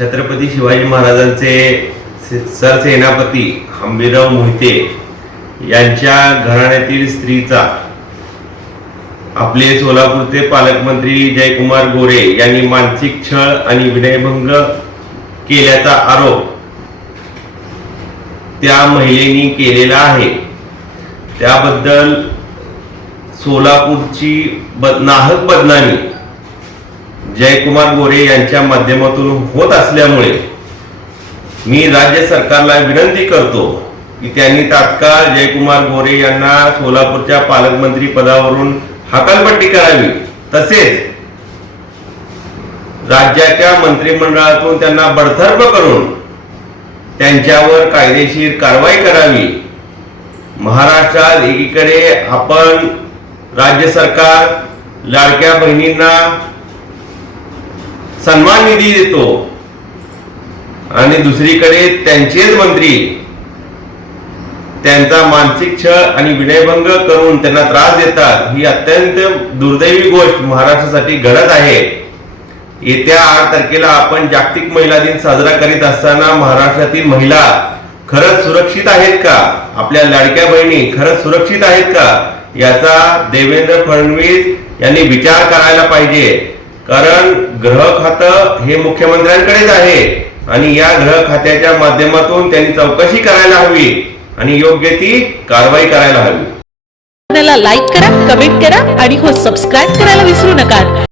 छत्रपती शिवाजी महाराजांचे सरसेनापती हंबीरराव मोहिते यांच्या घराण्यातील स्त्रीचा आपले सोलापूरचे पालकमंत्री जयकुमार गोरे यांनी मानसिक छळ आणि विनयभंग केल्याचा आरोप त्या महिलेनी केलेला आहे त्याबद्दल सोलापूरची बद नाहक बदनामी जयकुमार गोरे यांच्या माध्यमातून होत असल्यामुळे मी राज्य सरकारला विनंती करतो की त्यांनी तात्काळ जयकुमार गोरे यांना सोलापूरच्या पालकमंत्री पदावरून हकालपट्टी करावी तसेच राज्याच्या मंत्रिमंडळातून त्यांना बडतर्फ करून त्यांच्यावर कायदेशीर कारवाई करावी महाराष्ट्रात एकीकडे आपण राज्य सरकार लाडक्या बहिणींना सन्मान निधी देतो आणि दुसरीकडे त्यांचेच मंत्री त्यांचा मानसिक छळ आणि विनयभंग करून त्यांना त्रास देतात ही अत्यंत दुर्दैवी गोष्ट महाराष्ट्रासाठी घडत आहे येत्या आठ तारखेला आपण जागतिक महिला दिन साजरा करीत असताना महाराष्ट्रातील महिला खरंच सुरक्षित आहेत का आपल्या लाडक्या बहिणी खरंच सुरक्षित आहेत का याचा देवेंद्र फडणवीस यांनी विचार करायला पाहिजे कारण ग्रह खातं हे मुख्यमंत्र्यांकडेच आहे आणि या ग्रह खात्याच्या माध्यमातून त्यांनी चौकशी करायला हवी आणि योग्य ती कारवाई करायला हवी लाईक करा कमेंट करा आणि हो सबस्क्राईब करायला विसरू नका